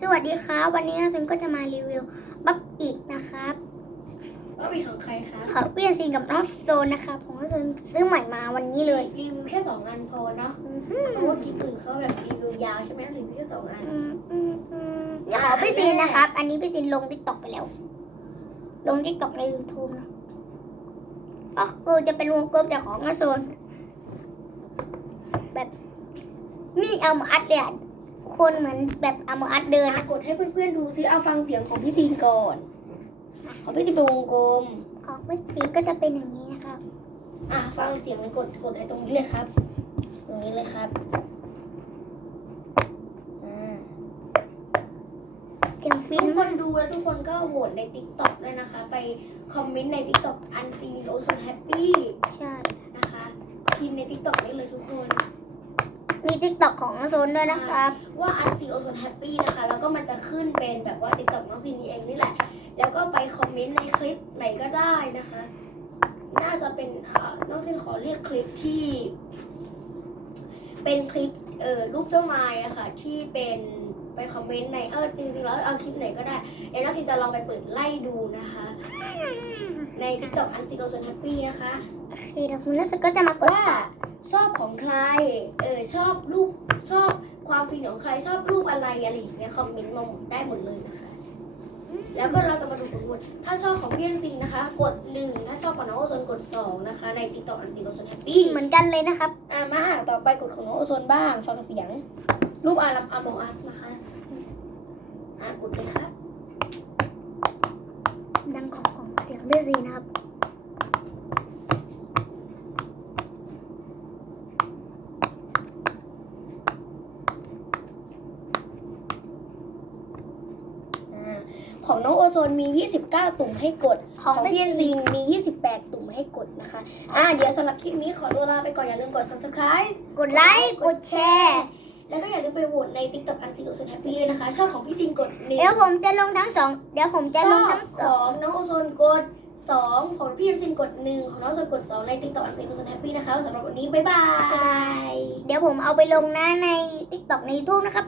สวัสดีครับวันนี้นะซินก็จะมารีวิวบัฟอีกนะครับว่าเป็นของใครคะเขาเปลี่ยนซีนกับน้องโซนนะครับของน้องโซนซื้อใหม่มาวันนี้เลยรีวิวแค่สองอันพอเนาะอือหือเพราะว่าคลิปอื่นเขาแบบรีวิวยาวใช่ไหมรีวิวแค่สองอันอืมอืมอืมเดี๋ยวขอพี่ซีนนะครับ อันนี้พี่ซีนลงทิกตอกไปแล้ว ลงทิกตอกใน YouTube นะก็คือจะเป็นวงกลมแต่ของน้องโซนแบบนี่เอามาอัดเนี่ย คนเหมือนแบบเอามาอัดเดินอะอะกดให้เพื่อนๆดูซิเอาฟังเสียงของพี่ซีนก่อน ของพี่ซีนเป็นวงกลม ของพี่ซีนก็จะเป็นอย่างนี้นะครับ อะฟังเสียงมันกดกดไอ้ตรงนี้เลยครับ ตรงนี้เลยครับอ่าเสียงฟิทุนกคมากนดูแล้วทุกคนก็โหวตใน t ิ k t o k ด้วยนะคะ ไปคอมเมนต์ใน t ิ k t o k อันซีโรสแฮปปี้ ใช่ นะคะพิมพ์ใน t ิ k t o k ได้เลยทุกคน มีทิกตอกของน้องโซนด้วยนะครับว่าอันซีโอโซนแฮปปี้นะคะ แล้วก็มันจะขึ้นเป็นแบบว่าติ๊กต็อกน้องซีนีเองนี่แหละ แล้วก็ไปคอมเมนต์ในคลิปไหนก็ได้นะคะ น่าจะเป็นเอ่อน้องซีนขอเรียกคลิปที่ เป็นคลิปเอ่อรูปเจ้าไม้อะค่ะ ที่เป็นไปคอมเมนต์ในเออจริงๆแล้วเอาคลิปไหนก็ได้เดี๋ยวน้องซีนจะลองไปเปิดไล่ดูนะคะ ใน t ิ k t o k อันซีโอโซนแฮปปี้นะคะโอเคเดี๋ยวคุณนัสก็จะมากดว่าชอบ ของใคร เออชอบรูปชอบความฟินของใครชอบรูปอะไรอะไรอย่างเงี้ยคอมเมนต์มาหมดได้หมดเลยนะคะ แล้วก็เราจะมาดูผลโหวตถ้าชอบของพี่อันซีนะคะ กดหนึ่งถ้าชอบของน้องโอโซนกดสองนะคะ ในติ๊กต็อกอันซีโอโซนแฮปกิปี้นเหมือนกันเลยนะครับอะมาต่อไปกดของน้องโอโซนบ้างฟังเสียง รูปอารัมอามองอัสนะคะอะกดเลยครับดังของของเสียงเบสซีนะครับ อ่า ของน้องโอโซนมี 29 ตุ่มให้กดขขอองงพี่พี่อัอันนซีซีมี 28 ตุ่มให้กดนะคะ อ่าเดี๋ยวสำหรับคลิปนี้ขอตัวลาไปก่อน อย่าลืมกด subscribe กดไลค์กดแชร์แล้วก็อย่าลืมไปโหวตใน TikTok อันซีโอโซนแฮปปี้ด้วยนะคะชอบของพี่ซีนกดหนึ่งเดี๋ยวผมจะลงทั้งสองเดี๋ยวผมจะชลองบทั้งสขององน้องโอโซนกด2ของพี่อันซีนกด1ของน้องโอโซนกด2ใน TikTok อันซีโอโซนแฮปปี้นะคะสำหรับวันนี้บ๊ายบาย เดี๋ยวผมเอาไปลงนะใน TikTok ใน YouTube นะครับ